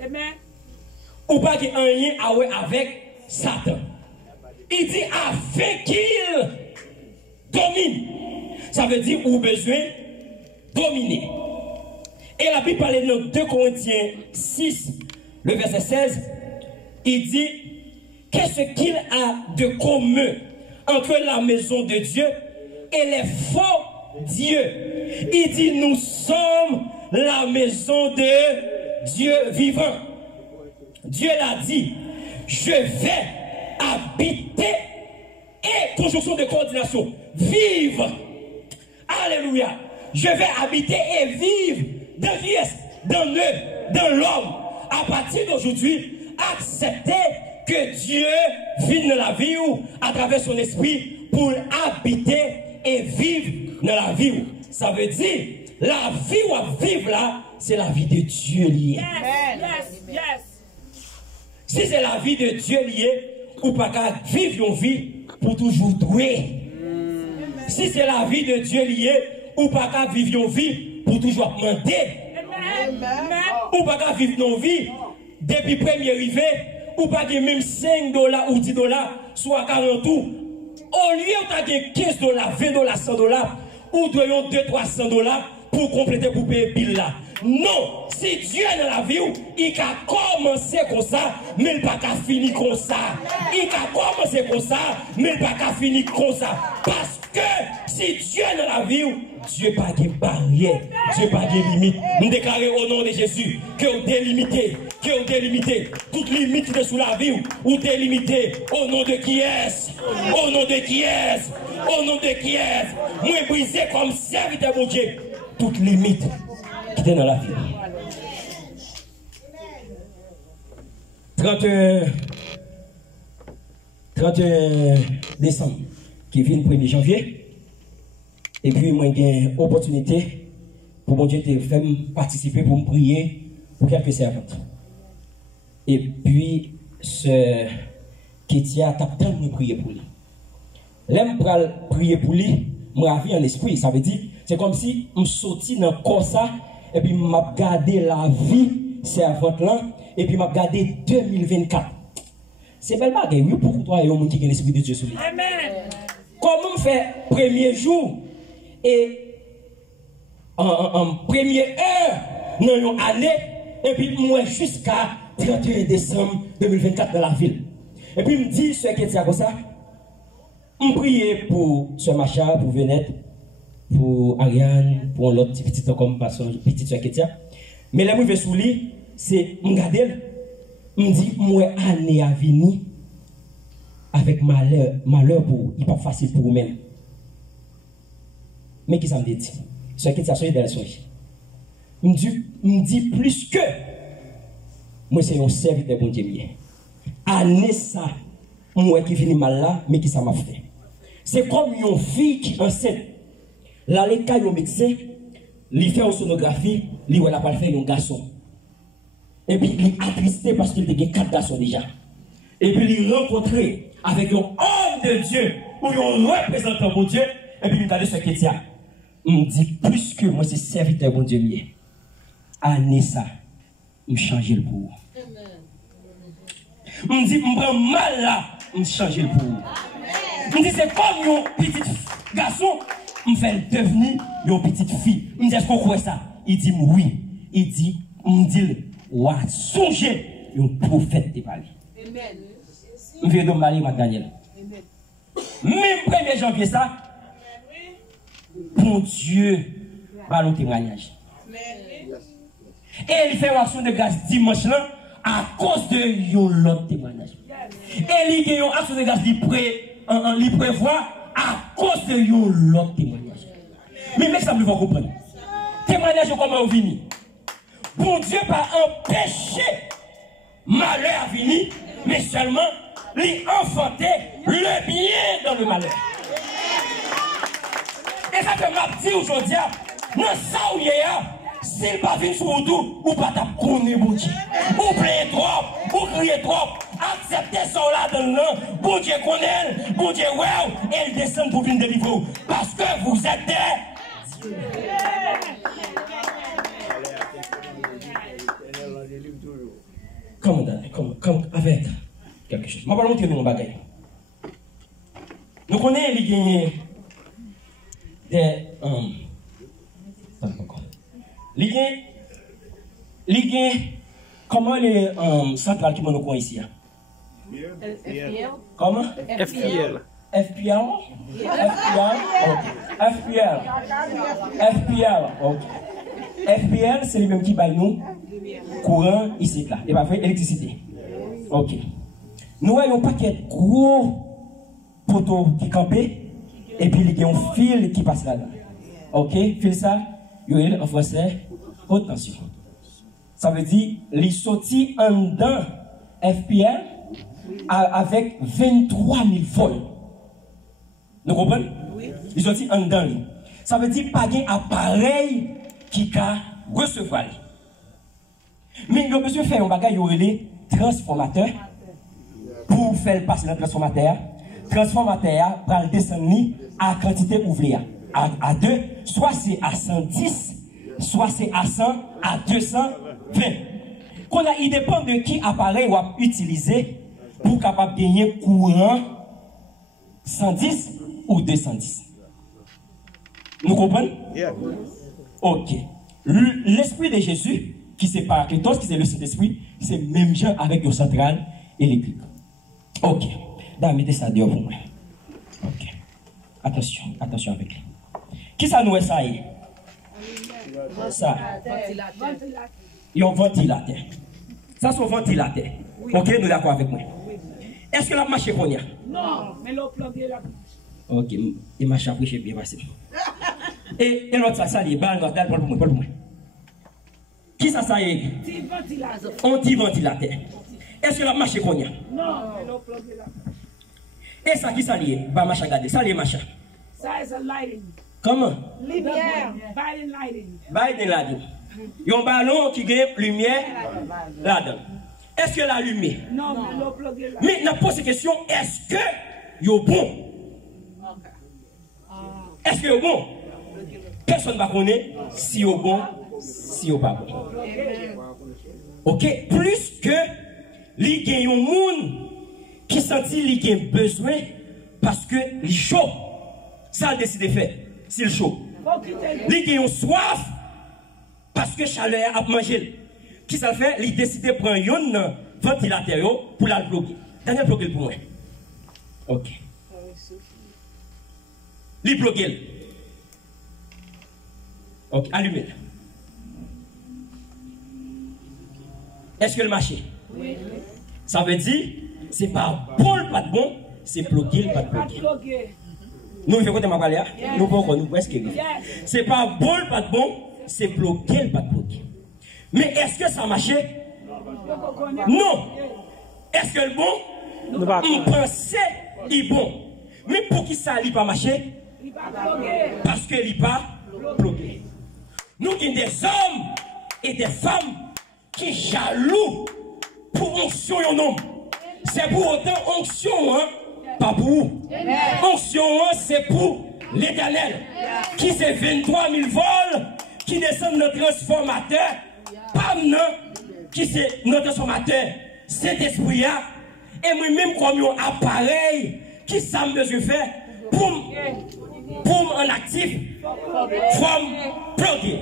Amen. Ou pas gagner un lien à ouais avec Satan. Il dit afin qu'il domine. Ça veut dire ou besoin dominer. Et la Bible parle dans 2 Corinthiens 6, le verset 16, il dit qu'est-ce qu'il a de commun entre la maison de Dieu et les faux dieux. Il dit nous sommes la maison de Dieu vivant. Dieu l'a dit, je vais habiter et conjonction de coordination, vivre. Alléluia. Je vais habiter et vivre dans l'Est, dans eux, dans l'homme. À partir d'aujourd'hui, accepter que Dieu vienne dans la vie ou à travers son esprit pour habiter et vivre dans la vie. Ça veut dire, la vie ou à vivre là, c'est la vie de Dieu liée. Si c'est la vie de Dieu liée, ou pas qu'à vivre une vie pour toujours douer. Si c'est la vie de Dieu liée, ou pas qu'à vivre une vie pour toujours demander. Ou pas qu'à vivre une vie depuis premier arrivé, ou pas que même $5 ou $10, soit 40 ou. Au lieu de 15 $, 20 $, 100 $, ou de 200-300 $ pour compléter pour payer bill là. Non, si Dieu est dans la vie, il a commencé comme ça, mais il n'a pas fini comme ça. Il a commencé comme ça, mais il n'a pas fini comme ça. Parce que si Dieu est dans la vie, Dieu n'a pas de barrière, Dieu n'a pas de limite. Nous déclarons au nom de Jésus que vous délimitez, toute limite qui est sous la vie, ou délimitez au nom de qui est-ce, au nom de qui est-ce, au nom de qui est-ce. Moi brisé comme serviteur de Dieu, toute limite qui est dans la vie. 31 décembre, qui vient le 1er janvier. Et puis, moi, j'ai une opportunité pour mon Dieu de faire participer pour me prier pour quelques servantes. Et puis, ce Kétia t'a tellement prié pour lui. L'aime pour prier pour lui, moi, vie en esprit, ça veut dire, c'est comme si je sortis dans le corps ça, et puis je gardé la vie servante là, et puis je gardé 2024. C'est belle bague, oui, pour toi et au monde qui a l'esprit de Dieu sur lui. Amen. Comment faire premier jour et en première heure dans une année, et puis moi jusqu'à 31 décembre 2024 dans la ville. Et puis me dit ce qui est comme ça, on priait pour ce Macha, pour Venette, pour Ariane, pour l'autre petit comme petit soeur Ketia. Mais là, moi, je vais sous lui, c'est m'garder, me dit, moi, année à venir, avec malheur pour, il n'est pas facile pour vous-même. Mais qui ça me dit? Ce qui est soyez belle soirée. Me dit plus que, moi, c'est un serviteur de bon Dieu. Année ça, moi qui finis mal là, mais qui ça m'a fait. C'est comme une fille qui enceinte. Là, les cas, un médecin, il fait une sonographie, il n'a pas fait un garçon. Et puis, il est attristé parce qu'il a 4 garçons déjà. Et puis, il est rencontré avec un homme de Dieu, ou un représentant de Dieu, et puis, il a dit ce qu'il y a. Il me dit, plus que moi, c'est serviteur de Dieu lié. Année ça, il me change le pour. Il me dit, je prends mal là, je me change le pour. Il me dit, c'est comme un petit garçon, je fais devenir une petite fille. Il me dit, est-ce qu'on croit ça? Il dit, oui. Il dit, ouais, songez, un prophète de Bali. Amen. Je vais donc Bali, Daniel. Même 1er janvier, ça, bon Dieu, va le témoignage. Et il fait une action de grâce dimanche là, à cause de l'autre témoignage. Et il y a une action de grâce il prévoit à cause de l'autre témoignage. Mais ça me va comprendre. Témoignage comment on vient. Bon Dieu pas empêcher malheur à venir, mais seulement lui enfanter le bien dans le malheur. Et ça que m'a dit aujourd'hui, non ça où il y a, s'il pas venu sur vous tout, ou pas t'a connu bon Dieu. Ou plaiez trop, ou criez trop, acceptez ça là dans le nom, bon Dieu connaît, bon Dieu ouais, et il descend pour venir délivrer. Parce que vous êtes des Dieu. Comme avec quelque chose. Je vais montrer nous un bagage. Nous connaissons les gagnants des. Les gagnants. Comment les centrales qui nous connaissent ici? FPL. Comment? FPL. FPL? FPL. Ok. FPL, c'est les mêmes qui baillent nous courant ici là. Et pas fait électricité. Ok. Nous avons un paquet de gros poteaux qui campent et puis il y a un fil qui passe là-dedans. Ok, fil ça, en français, haute tension. Ça veut dire, il sortit en dedans FPL avec 23 000 volts. Vous comprenez? Oui. ils ont dit en dedans. Ça veut dire pas un appareil qui a recevoir. Mais il a besoin de faire un bagage les transformateur pour faire passer dans le transformateur. Transformateur pour le descendre à quantité ouvrière. À 2, soit c'est à 110, soit c'est à 100, à 220. Il dépend de qui appareil on va utiliser pour capable gagner courant 110 ou 210. Nous comprenons? Yeah. Ok. L'esprit de Jésus, qui c'est Paraclétos, qui c'est le Saint-Esprit, c'est même genre avec le central électrique. Ok. D'accord, mettez ça dehors pour moi. Ok. Attention avec lui. Qui ça nous est ça? Ça. Il y a un ventilateur. Ça, c'est un ventilateur. Ok, nous d'accord avec moi. Est-ce que la marche est connue? Non, mais l'eau plongée la marche. Ok, il marche après, j'ai bien passé. Et l'autre, ça y est, balle, pour le moins. Qui ça y est? Un petit ventilateur. Est-ce que la marche est connue? Non, mais l'eau plongée la marche. Et ça, qui ça y est? Bah, marche à garder. Ça y est, marche. Ça, c'est lighting. Comment? Lumière. Biden lighting. Biden lighting. Il y a un ballon qui gagne lumière là-dedans. Est-ce que la lumière? Non, mais l'eau plongée la marche. Mais on pose la question, est-ce que il est bon? Est-ce que est bon? Personne ne va connaître si il est bon, si il n'est pas bon. Ok? Plus que il y a un monde qui sentit qu'il a besoin parce que il est chaud. Ça, il décide de faire. C'est le chaud. Il y a une soif parce que chaleur a mangé. Qui ça fait? Il décide de prendre un ventilateur pour la bloquer. Daniel bloquer pour moi. Ok. Il bloque. Ok, allumez. Est-ce que le marché? Oui. Ça veut dire, c'est pas bon, pas de bon, c'est bloqué, pas de bloqué. Nous, il faut que ma parler, nous pouvons nous presque. C'est pas bon, pas de bon, c'est bloqué, pas de bloqué. Mais est-ce que ça marche? Non. Est-ce que le bon? On pensait qu'il est bon. Mais pour qui ça n'a pas marché? Parce qu'il n'est pas bloqué. Nous avons des hommes et des femmes qui jaloux pour onction et nom. C'est pour autant onction, hein? Pas pour vous. Onction, c'est pour l'Éternel. Qui c'est 23 000 vols qui descendent notre transformateur. Pas non, qui c'est notre transformateur. Cet esprit là. Et moi-même comme un appareil qui ça me besoin faire pour en actif, from plugger.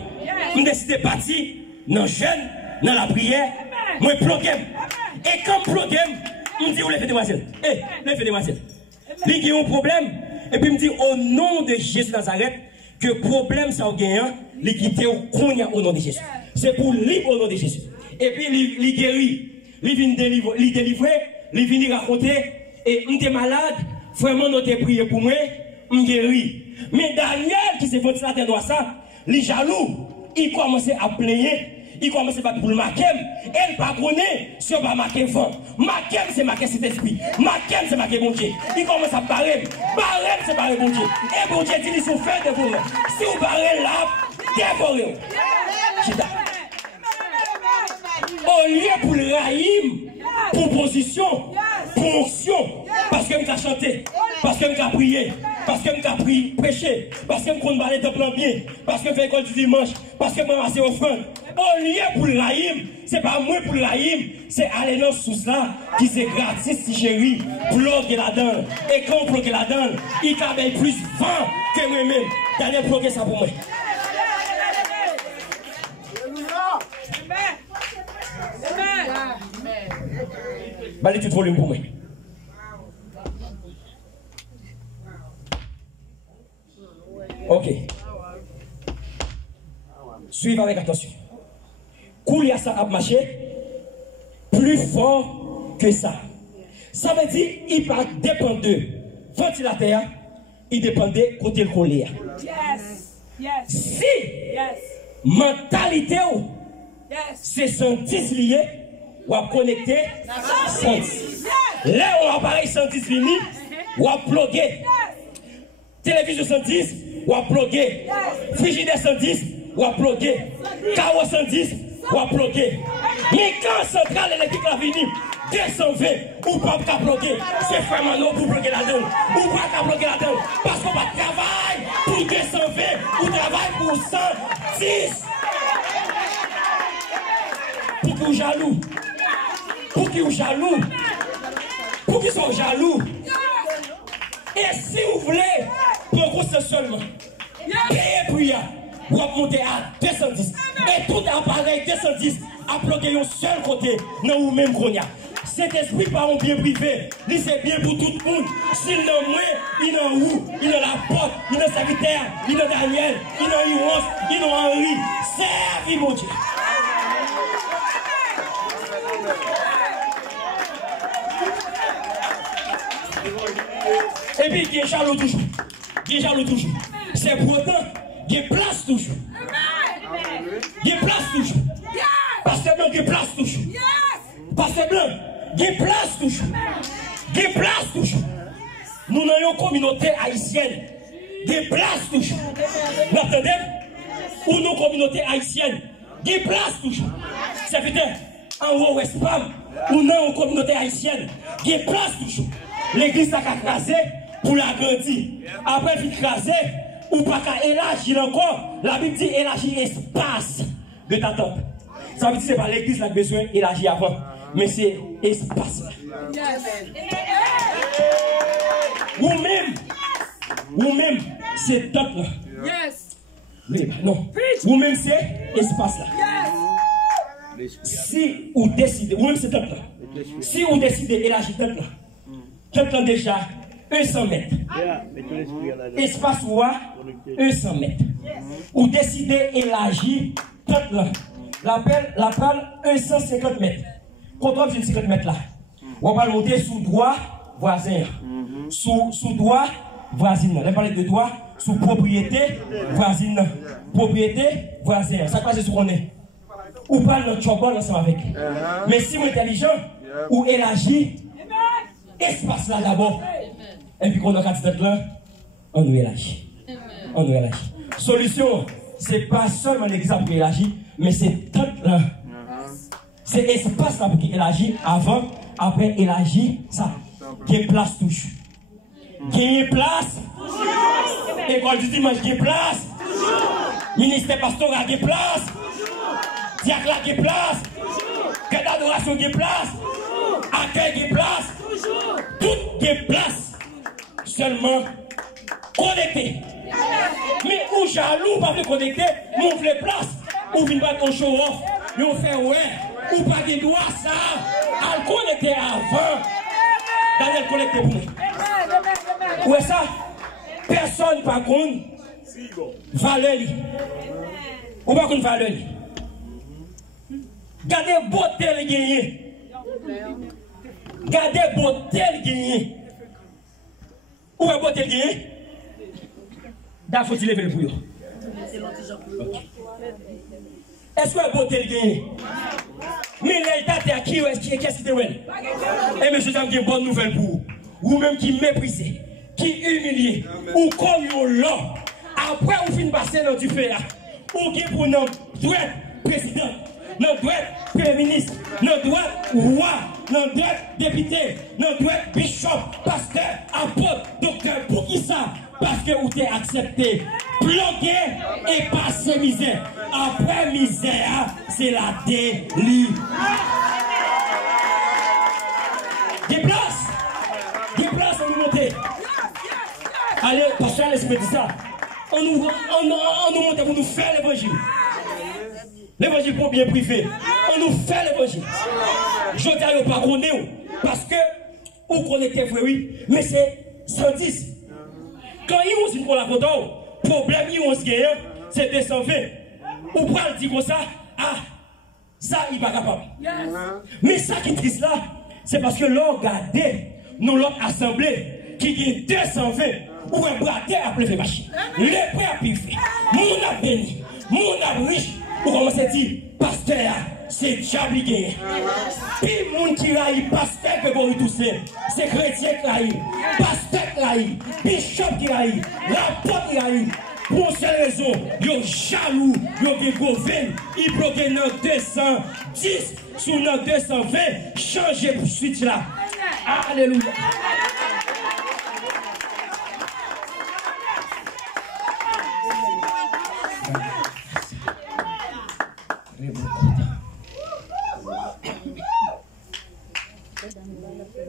Je décide de partir dans le jeûne, dans la prière, moi plugger. Et quand plugger, je me dis, levez demoiselle. Levez demoiselle. Il y a un problème. Et puis je me dit, au nom de Jésus Nazareth, que le problème ça gagne, il quitte au nom de Jésus. C'est pour lui au nom de Jésus. Et puis il guérit, il vient délivrer, il vient raconter, et on était malade, vraiment nous avons prié pour moi, on guérit. Mais Daniel, qui s'est ventilateur noir ça, il jaloux, il commençait à plaigner, il commençait à battre pour le maquem, elle pas connaît si on va marquer vent. Maquem c'est marquer cet esprit, maquem c'est marquer bon Dieu. Il commence à parler, c'est parler bon Dieu. Et bon Dieu dit, ils sont faits de vous. Si vous parlez là, dévorez. Au lieu pour le raïm, pour position, pour onction, parce que je chanté, parce que je prié, parce que je prêché, parce que je balai de plan bien, parce que je fais l'école du dimanche, parce que je masse offrande. Au lieu pour le raïm, c'est pas moi pour le raïm, c'est aller dans sous là, qui c'est gratis si chérie, bloquer là-dedans. Et quand on bloque là-dedans, il cabe plus vent que moi-même. Daniel bloquer ça pour moi. Balai tout volume pour moi. Ok. Suivez avec attention. Koulia ça a marché plus fort que ça. Ça veut dire il pas dépendre de ventilateur, il dépendait côté le collier. Si mentalité c'est 110 liés, ou à connecter 110. Là où appareil 110 fini, ou à plugger. télévision 110, ou à bloquer. Frigidaire 110, ou à bloquer. Carreau 110, ou à bloquer. Mais quand centrale électrique la vini, 220, ou pas qu'à bloquer. C'est frère Mano pour bloquer la donne. Ou pas qu'à bloquer la donne. Parce qu'on va travailler pour 220, ou travaille pour 110. Pour qu'ils soient jaloux. Pour qu'ils soient jaloux. Pour qu'ils soient jaloux. Et si vous voulez, pour ça seulement, payez pour y pour monter à 210. Et tout appareil 210 a bloqué un seul côté, non ou même Gronia. Cet esprit pas un bien privé, il c'est bien pour tout le monde. S'il n'a moins, il a où? Il a la porte, il a Sagittaire, il a Daniel, il a Iros, il a Henri. Serve, mon Dieu. Et puis, il y a jaloux toujours. Il y a jaloux toujours. C'est pour autant, il y a place toujours. Il y a place toujours. Pasteur Blanc, il y a place toujours. Pasteur Blanc, il y a place toujours. Il y a place toujours. Nous avons une communauté haïtienne. Il y a place toujours. Vous entendez? Ou nos communautés haïtiennes. Il y a place toujours. C'est peut-être en haut West Palm. Ou non, une communauté haïtienne. Il y a place toujours. L'église a crasé pour l'agrandir. Après, il crasé, ou pas qu'à élargir encore. La Bible dit élargir l'espace de ta temple. Ça veut dire que ce n'est pas l'église qui a besoin d'élargir avant, mais c'est l'espace. Vous-même, c'est temple là. Mais non. Vous-même, c'est espace là. Si vous décidez, vous-même, c'est temple là. Si vous décidez d'élargir temple là, temple déjà 100 mètres. Espace roi, 100 mètres. Ou décidez d'élargir temple là. La parle 150 mètres. Quand on vient 50 mètres là, on va monter sous droit voisin. Sous droit voisine. On va parler de droit sous propriété voisine. Propriété voisin. Ça passe sur qu'on est. Ou parle notre chobol ensemble avec. Mais si vous êtes intelligent, ou élargir espace là d'abord. Et puis qu'on a 4 têtes là, on nous élargit. On nous élargit. Solution, c'est pas seulement l'église pour élargir, mais c'est tête là. C'est espace là pour élargir avant, après élargir ça. Qui place touche. Qui place. École du dimanche, qui place. Ministère pastoral, qui place. Diacre là, qui place. Quête d'adoration, qui place. Accueil, qui place. Tout qui place. Seulement connecté. Mais où jaloux, pas de connecter, nous on fait place. Ou vient pas ton show off. Nous on fait ouais. Ou pas de droit ça. À le connecter avant. Daniel connecté pour nous. Où est ça? Personne par contre. Valérie. Ou pas contre Valérie. Gardez beauté le gagné. Gardez beauté le gagné. Où est beauté le gagné? D'abord, faut-il lever le bouillon. Est-ce que la beauté le gagne? Mais l'État est qui? Qu'est-ce qui te veut? Et monsieur, j'ai une bonne nouvelle pour vous. Vous-même qui méprisez, qui humiliez, ou comme vous l'homme, après vous finissez passer dans du feu, ou qui pour notre droit président, notre droit premier ministre, notre droit roi, notre droit député, notre droit bishop, pasteur, apôtre, docteur, pour qui ça? Parce que vous t'es accepté, bloqué et passé misère. Après misère, c'est la délivrance. Déplace, on nous monte. Allez, pasteur, laissez-moi dire ça. On nous monte pour nous faire l'évangile. L'évangile pour bien privé. On nous fait l'évangile. Je ne dis pas qu'on est parce que vous connaissez, oui, mais c'est 110. Quand ils ont une collaboration, le problème ils ont c'est 220. Ou pas le dire comme ça, ça il va capable. Mais ça qui est triste là, c'est parce que l'on regarde nous l'autre assemblée qui est 220 ou un braté à plein machine. Les prêts à piffer, mon a béni, mon a riche, ou comment c'est dit, pasteur, c'est diable qui gagne. Puis les gens qui raillent, pasteur que vous toussez, c'est chrétien qui raillent, pasteur qui raillent, bishop qui raillent, l'apôtre qui raillent. Pour cette raison, ils sont jaloux, ils ont gros veine, ils bloquent dans 210 sur notre 220, changer pour suite là. Alléluia.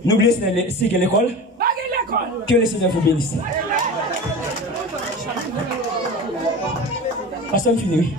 N'oubliez c'est que l'école, que le Seigneur vous bénisse. Passons fini.